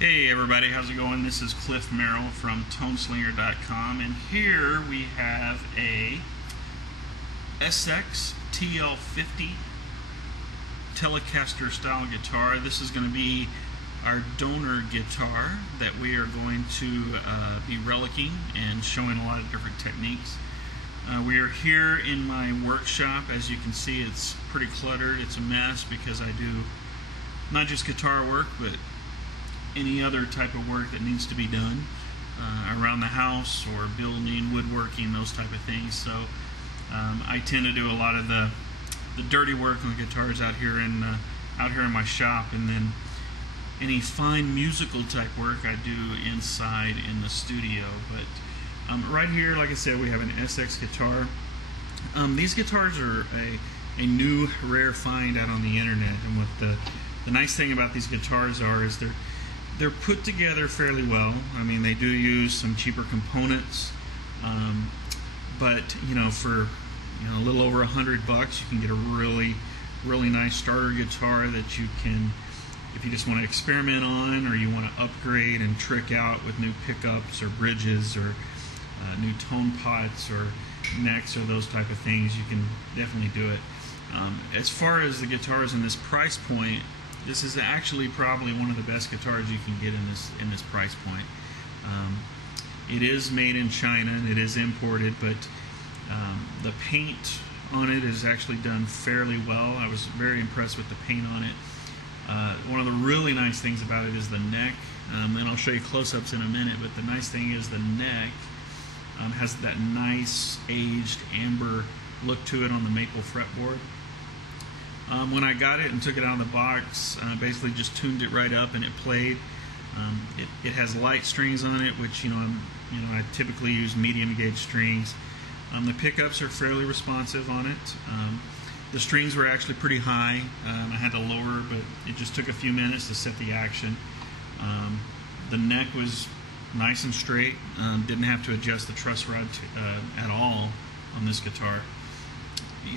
Hey everybody, how's it going? This is Cliff Merrill from toneslinger.com, and here we have a SX TL50 Telecaster style guitar. This is going to be our donor guitar that we are going to be relicing and showing a lot of different techniques. We are here in my workshop. As you can see, it's pretty cluttered. It's a mess because I do not just guitar work, but any other type of work that needs to be done around the house or building, woodworking, those type of things. So I tend to do a lot of the dirty work on the guitars out here in my shop, and then any fine musical type work I do inside in the studio. But right here, like I said, we have an SX guitar. These guitars are a new rare find out on the internet, and what the nice thing about these guitars is they're put together fairly well. I mean, they do use some cheaper components, but for a little over $100, you can get a really nice starter guitar that you can, if you just want to experiment on, or you want to upgrade and trick out with new pickups or bridges or new tone pots or necks or those type of things, you can definitely do it. As far as the guitars in this price point, this is actually probably one of the best guitars you can get in this price point. It is made in China and it is imported, but the paint on it is actually done fairly well. I was very impressed with the paint on it. One of the really nice things about it is the neck, and I'll show you close-ups in a minute, but the nice thing is the neck has that nice aged amber look to it on the maple fretboard. When I got it and took it out of the box, basically just tuned it right up and it played. It has light strings on it, which I typically use medium gauge strings. The pickups are fairly responsive on it. The strings were actually pretty high. I had to lower, but it just took a few minutes to set the action. The neck was nice and straight. Didn't have to adjust the truss rod at all on this guitar.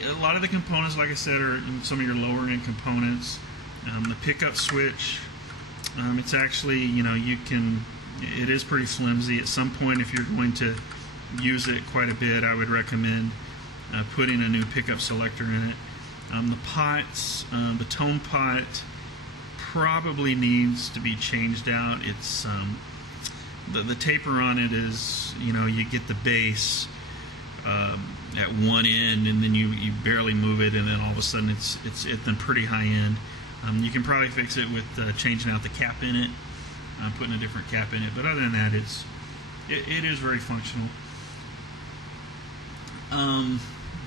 A lot of the components, like I said, are some of your lower end components. The pickup switch, it's actually, it is pretty flimsy. At some point, if you're going to use it quite a bit, I would recommend putting a new pickup selector in it. The pots, the tone pot probably needs to be changed out. It's the taper on it is, you get the bass at one end, and then you barely move it, and then all of a sudden it's then pretty high end. You can probably fix it with changing out the cap in it, putting a different cap in it. But other than that, it is very functional.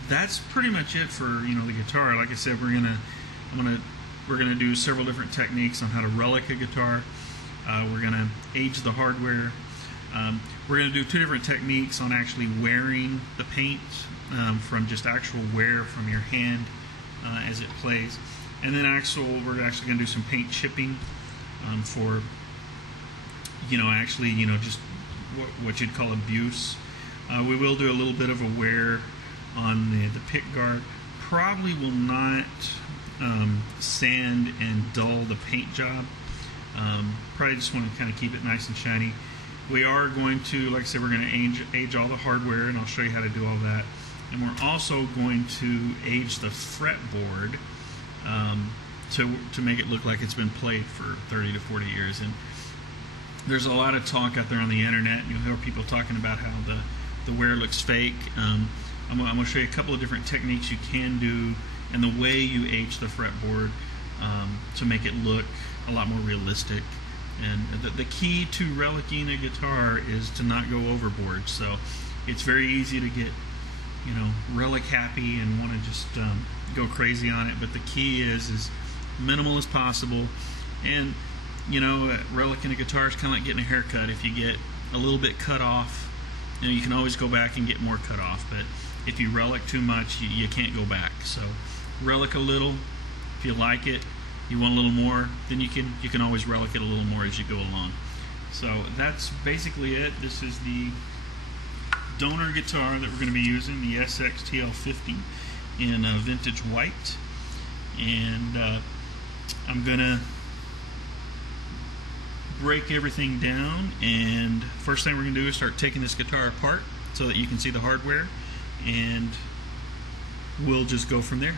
That's pretty much it for the guitar. Like I said, we're gonna do several different techniques on how to relic a guitar. We're gonna age the hardware. We're going to do two different techniques on actually wearing the paint from just actual wear from your hand as it plays, and then we're actually going to do some paint chipping for just what you'd call abuse. We will do a little bit of a wear on the pick guard. Probably will not sand and dull the paint job. Probably just want to kind of keep it nice and shiny. We are going to, like I said, we're going to age all the hardware, and I'll show you how to do all that. And we're also going to age the fretboard to make it look like it's been played for 30 to 40 years. And there's a lot of talk out there on the internet. You'll hear people talking about how the wear looks fake. I'm going to show you a couple of different techniques you can do and the way you age the fretboard to make it look a lot more realistic. And the key to relicing a guitar is to not go overboard. So it's very easy to get, relic happy and want to just go crazy on it. But the key is minimal as possible. And relicing a guitar is kind of like getting a haircut. If you get a little bit cut off, you can always go back and get more cut off. But if you relic too much, you can't go back. So relic a little. If you like it, you want a little more, then you can always relic it a little more as you go along. So that's basically it. This is the donor guitar that we're going to be using, the SX TL50 in vintage white. And I'm going to break everything down, and first thing we're going to do is start taking this guitar apart so that you can see the hardware, and we'll just go from there.